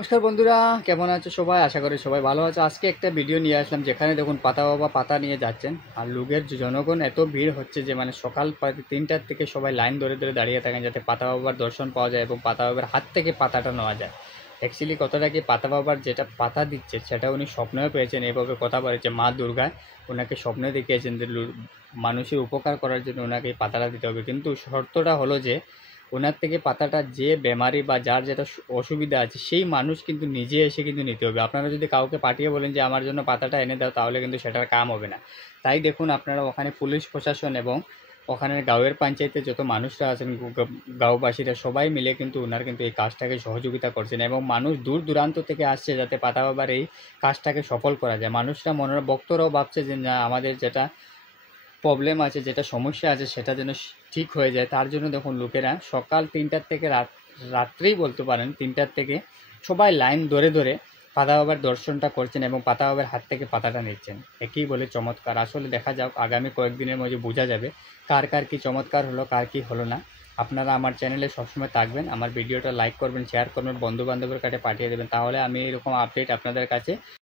নমস্কার বন্ধুরা, কেমন আছো সবাই? আশা করি সবাই ভালো আছে। আজকে একটা ভিডিও নিয়ে আসলাম যেখানে দেখুন পাতা বাবা পাতা নিয়ে যাচ্ছেন, আর লোকের জনগণ এত ভিড় হচ্ছে যে মানে সকাল প্রায় 3টার থেকে সবাই লাইন ধরে ধরে দাঁড়িয়ে থাকেন যাতে পাতা বাবার দর্শন পাওয়া যায় এবং পাতা বাবার হাত থেকে পাতাটা নেওয়া যায়। অ্যাকচুয়ালি কথাটা কি, পাতা বাবার যেটা পাতা দিচ্ছে সেটা উনি স্বপ্নেও পেয়েছেন, এভাবে কথা বলেছে মা দুর্গায় ওনাকে স্বপ্নে দেখিয়েছেন যে মানুষের উপকার করার জন্য ওনাকে এই পাতাটা দিতে হবে। কিন্তু শর্তটা হলো যে ওনার থেকে পাতাটা যে বেমারি বা যার যেটা অসুবিধা আছে সেই মানুষ কিন্তু নিজে এসে কিন্তু নিতে হবে। আপনারা যদি কাউকে পাঠিয়ে বলেন যে আমার জন্য পাতাটা এনে দাও, তাহলে কিন্তু সেটার কাম হবে না। তাই দেখুন, আপনারা ওখানে পুলিশ প্রশাসন এবং ওখানে গাঁয়ের পঞ্চায়েতে যত মানুষরা আছেন, গাঁওবাসীরা সবাই মিলে কিন্তু ওনার কিন্তু এই কাজটাকে সহযোগিতা করছেন এবং মানুষ দূর দূরান্ত থেকে আসছে যাতে পাতা বাবার এই কাজটাকে সফল করা যায়। মানুষরা মনের ভক্তরাও ভাবছে যে না, আমাদের যেটা প্রবলেম আছে, যেটা সমস্যা আছে সেটা যেন ঠিক হয়ে যায়। তার জন্য দেখুন লোকেরা সকাল 3টার থেকে রাত্রেই বলতে পারেন 3টার থেকে সবাই লাইন ধরে ধরে পাতা বাবার দর্শনটা করছেন এবং পাতা বাবার হাত থেকে পাতাটা নিচ্ছেন। একেই বলে চমৎকার। আসলে দেখা যাক আগামী কয়েকদিনের মধ্যে বোঝা যাবে কার কার কী চমৎকার হলো, কার কী হলো না। আপনারা আমার চ্যানেলে সবসময় থাকবেন, আমার ভিডিওটা লাইক করবেন, শেয়ার করবেন, বন্ধু বান্ধবের কাছে পাঠিয়ে দেবেন, তাহলে আমি এরকম আপডেট আপনাদের কাছে